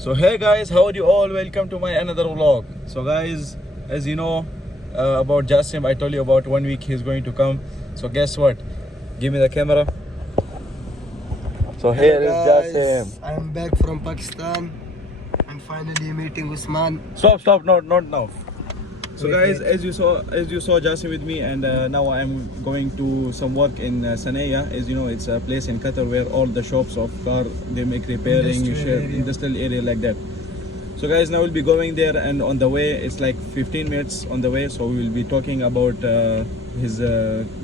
So hey guys, how are you all? Welcome to my another vlog. So guys, as you know about Jasim, I told you about 1 week he's going to come. So guess what? Give me the camera. So here is Jasim. I'm back from Pakistan. I'm finally meeting Usman. Stop, not now. So Wait, guys, wait. as you saw Jasim with me, and now I am going to some work in Sanaya. As you know, it's a place in Qatar where all the shops of car they make repairing, industrial area like that. So guys, now we'll be going there, and on the way it's like 15 minutes on the way. So we will be talking about his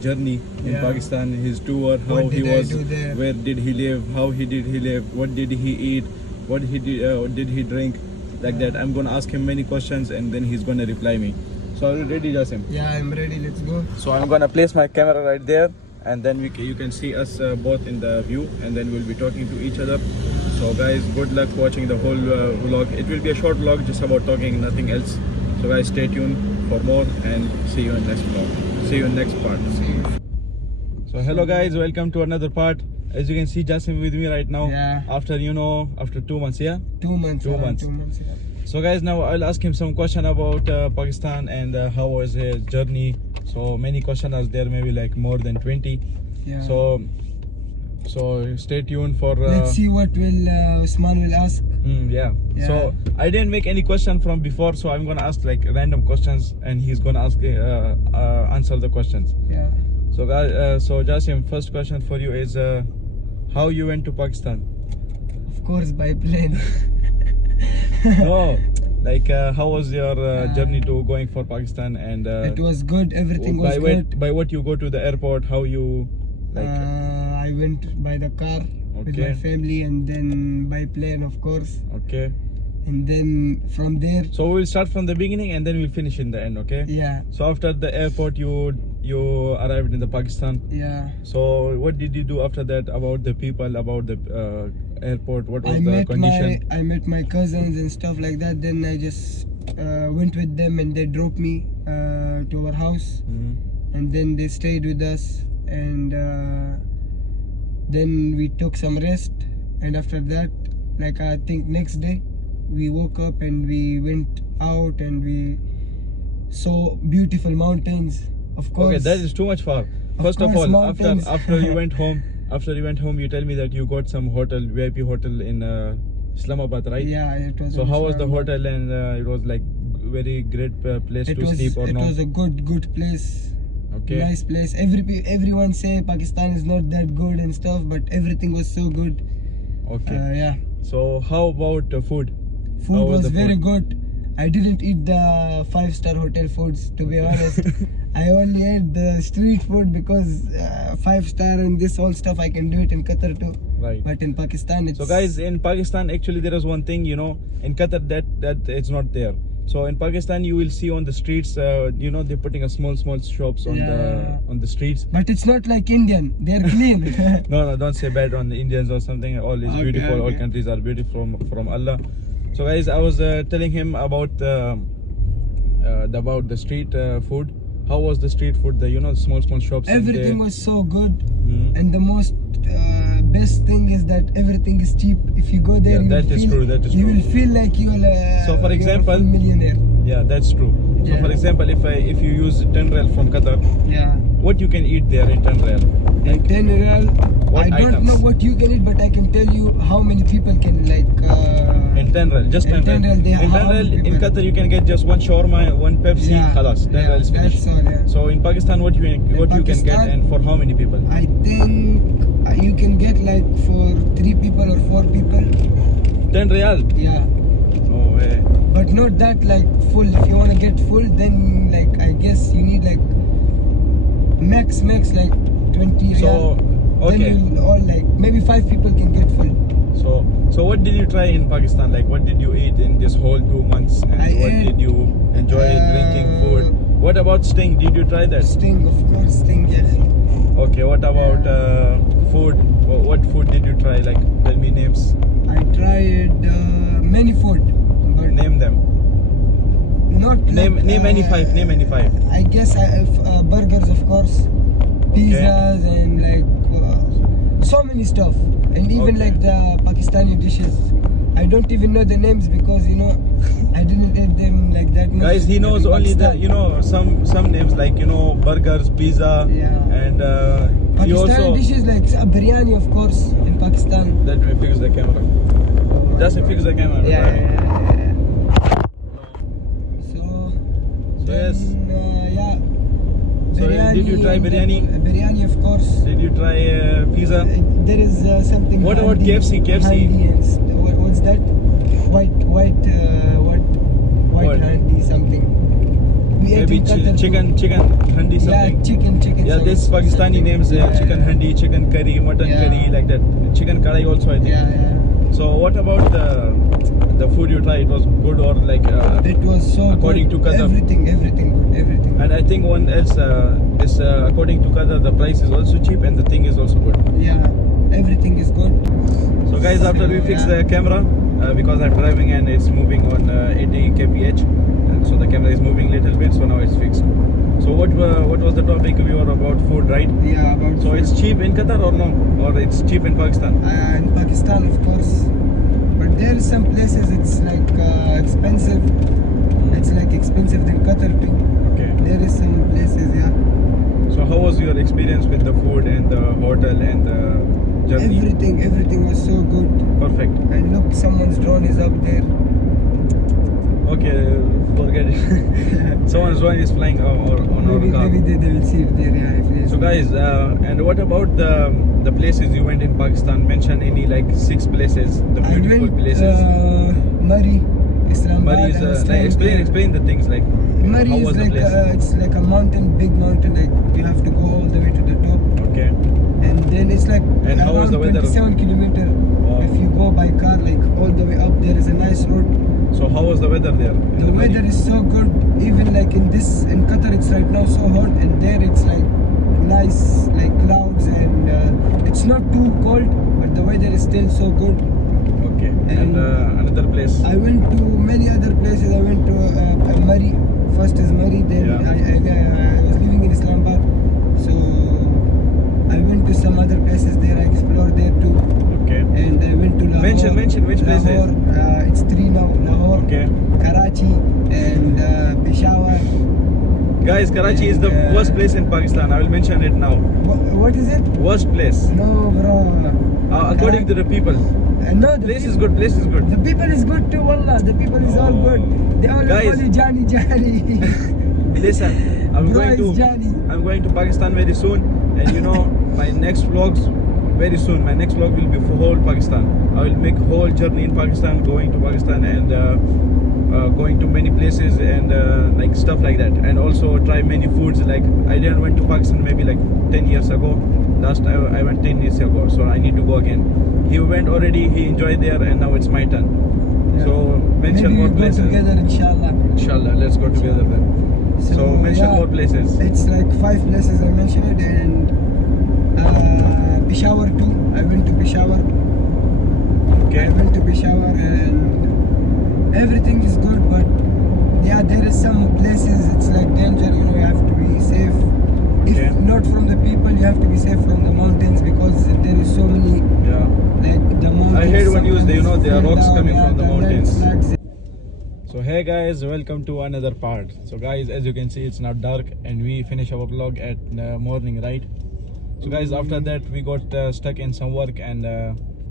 journey in Pakistan, his tour, how What he did I was, do there? where did he live, how did he live, what did he eat, what did he drink, like that. I'm gonna ask him many questions, and then he's gonna reply me. So are you ready, Jasim? Yeah, I'm ready. Let's go. So I'm gonna place my camera right there, and then you can see us both in the view, and then we'll be talking to each other. So guys, good luck watching the whole vlog. It will be a short vlog just about talking, nothing else. So guys, stay tuned for more, and see you in next vlog. See you in next part. So hello guys, welcome to another part. As you can see, Jasim with me right now. Yeah. After 2 months, yeah. 2 months. 2 months. 2 months. Yeah. So guys, now I'll ask him some question about Pakistan and how was his journey. So many questions are there, maybe like more than 20. Yeah. So stay tuned for. Let's see what will Usman will ask. Yeah. Yeah. So I didn't make any question from before, so I'm gonna ask like random questions, and he's gonna ask answer the questions. Yeah. So guys, so Jasim, first question for you is how you went to Pakistan? Of course, by plane. No, like how was your journey to going for Pakistan, and It was good. Everything was good. by what you go to the airport, how you like I went by the car with my Okay. family, and then by plane, of course. okay. And then from there, So we'll start from the beginning, and then we'll finish in the end, okay? yeah, So after the airport, you arrived in the Pakistan. yeah. So what did you do after that? About the people, about the airport, what was I the met condition? I met my cousins and stuff like that. Then I just went with them, and they dropped me to our house, Mhm. and then they stayed with us, and then we took some rest. And after that, like I think next day, we woke up and we went out and we saw beautiful mountains. Of course. Okay, that is too much far. First of course, all, mountains. after you went home, you tell me that you got some hotel, VIP hotel in Islamabad, right? Yeah, it was. So in how was the Islamabad. hotel, and it was like very great place It to was. sleep or It no? was a good place. Okay. Nice place. Everyone say Pakistan is not that good and stuff, but everything was so good. Okay. Yeah. So how about food? Food How was was the very food? good. I didn't eat the 5-star hotel foods, to be honest. I only ate the street food because 5-star and this whole stuff I can do it in Qatar too. Right. But in Pakistan it's. So guys, in Pakistan actually there is one thing, in Qatar that it's not there. So in Pakistan you will see on the streets, they're putting a small shops on the streets. But it's not like Indian. They're clean. No, don't say bad on the Indians or something. All is Okay, beautiful. All okay. countries are beautiful from Allah. So guys, I was telling him about the street food. How was the street food? The small shops. Everything was so good. Mhm. And the most best thing is that everything is cheap. If you go there, Yeah, you that will is feel, true, that is you true. will feel like you will. So, for you're a example- full millionaire. Yeah, that's true. So Yeah. for example, if you use 10 riyal from Qatar, Yeah. what you can eat there in 10 riyal? And 10 riyal. What I don't items? know what you can eat, but I can tell you how many people can In 10 riyal, just in 10 riyal, they In 10 how many riyal, in people? Qatar you can get just one shawarma, one Pepsi, Yeah, khalas. 10 riyal is finished. that's all. Yeah. So in Pakistan, what you can get, Pakistan- and for how many people? I think you can get like for 3 people or 4 people. 10 riyal? Yeah. No way. But not that like full. If you want to get full, then like I guess you need like max like 20 So, riyal. okay. Then you'll all like maybe 5 people can get full. So what did you try in Pakistan? Like what did you eat in this whole 2 months? And I what ate, did you enjoy drinking food? What about Sting? Did you try that? Sting, of course, Sting, yeah. Okay, what about food? What food did you try? Like tell me names. I tried many food, but Name them. not Name like, any five. Name any five. I guess burgers, of course, pizzas, and like so many stuff, and even Okay. like the Pakistani dishes. I don't even know the names because you know I didn't eat them like that much. Guys, he knows in only the Pakistan. some names like burgers, pizza, Yeah. and he Pakistani also dishes like biryani, of course, in Pakistan. let me fix the camera. Just fix the camera. Yeah. So yes. yeah. So, did you try biryani? Biryani, of course. Did you try pizza? There is something. What about handy- KFC? KFC? handy and what's that? White, What? handy something. We ate Maybe in Qatar too. chicken handi something. Yeah, chicken. Yeah, this Pakistani something. names chicken yeah. handi, chicken curry, mutton Yeah. curry, like that. Chicken kadai also, I think. Yeah. So what about the food you tried? It was good or like? It was so According good. to Qatar. Everything good, everything. And I think one else is according to Qatar, the price is also cheap and the thing is also good. Yeah, everything is good. So guys, after we fix Yeah. the camera, because I'm driving and it's moving on 80 kph, and so the camera is moving little bit, so now it's fixed. So what was the topic? We were about food, right? Yeah, about So food. it's cheap in Qatar or no? Or it's cheap in Pakistan? In Pakistan, of course. But there are some places it's like expensive. It's like expensive than Qatar too. Okay. There is some places, yeah. So how was your experience with the food and the hotel and the journey? Everything was so good. Perfect. And look, someone's drone is up there. Okay, forget it. Someone's drone is flying on our car. Maybe they will see it there, yeah. If there's So guys, and what about the places you went in Pakistan? Mention any like 6 places, the I beautiful went, places. Murray, Islamabad. Murray is I was like, staying there. explain the things like Murray how is was the like place? it's like a mountain, big mountain. Like you have to go all the way to the top, Okay. and then it's like And how was around the weather? 27 kilometer. Wow. If you go by car, like all the way up, there is a nice road. So how was the weather there? The weather is so good. Even like in Qatar, it's right now so hot, and there it's like nice, like clouds, and it's not too cold, but the weather is still so good. Okay. And another place. I went to many other places. I went to Murray. First is Murray. Then Yeah. I was living in Islamabad, so I went to some other places there. I explored there too, Okay. and I went to Lahore. Mention which places. Lahore, it's 3 now. Lahore, Okay. Karachi, and Peshawar. Guys, Karachi is the And, worst place in Pakistan. I will mention it now. What is it? Worst place. No, bro. According to the people. No, the Place is good. Place is good. The people is good too, wallah. The people is all Oh. good. They all Guys. call you Johnny. Listen, I'm Bro, going it's Johnny. to Pakistan very soon, and you know my next vlogs very soon. My next vlog will be for whole Pakistan. I will make whole journey in Pakistan, going to Pakistan and going to many places and like stuff like that, and also try many foods. Like I didn't went to Pakistan maybe like 10 years ago. Last I went 10 years ago, so I need to go again. He went already. He enjoyed there, and now it's my turn. Yeah. So mention Maybe more we go places. together, inshallah. Inshallah, let's go together then. So mention yeah, more places. It's like 5 places I mentioned, and Peshawar too. I went to Peshawar. Okay. I went to Peshawar, and everything is good, but yeah, there is some places it's like danger. You know, you have to be safe. Okay. If not from the people, you have to be safe from the mountains because there is so many Yeah. like the mountains. I heard when you there are fall rocks down, coming from the mountains. landslides. So hey guys, welcome to another part. So guys, as you can see, it's now dark and we finish our vlog at morning, right? So guys, after that we got stuck in some work and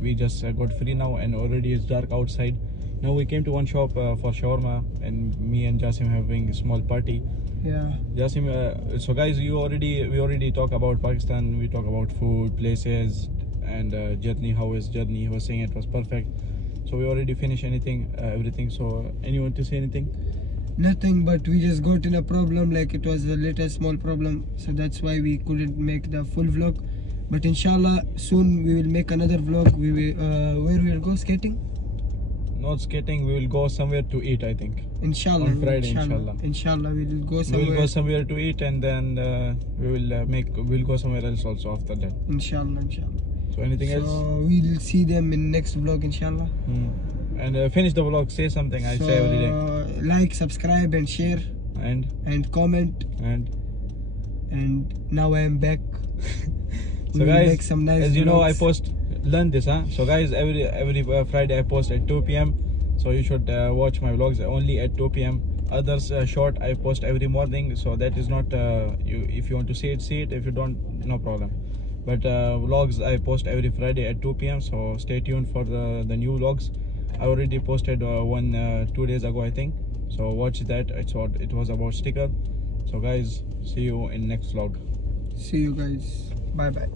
we just got free now, and already it's dark outside. Now we came to one shop for shawarma, and me and Jasim having a small party. Yeah. Jasim, so guys, we already talk about Pakistan. We talk about food, places, and journey. How was journey? He was saying it was perfect. So we already finished everything. So anyone to say anything? Nothing, but we just got in a problem. Like it was a little small problem, so that's why we couldn't make the full vlog. But inshallah, soon we will make another vlog. We will where we will go skating. Not skating. We will go somewhere to eat. I think. Inshallah. On Friday, inshallah. Inshallah, we will go We somewhere. will go somewhere to eat, and then we'll go somewhere else also after that. Inshallah. So anything else? So we'll see them in next vlog, inshallah. And finish the vlog. Say something. I say every day. Like, subscribe, and share, and comment. And And now I am back. so We will guys, make some nice as you know, I vlogs. post learn this, huh? So guys, every Friday I post at 2 p.m. So you should watch my vlogs only at 2 p.m. Others short I post every morning. So that is not you. If you want to see it, see it. If you don't, no problem. But vlogs I post every Friday at 2 p.m. So stay tuned for the new vlogs. I already posted one 2 days ago, I think. So watch that. It was about sticker. So guys, see you in next vlog. See you guys. Bye bye.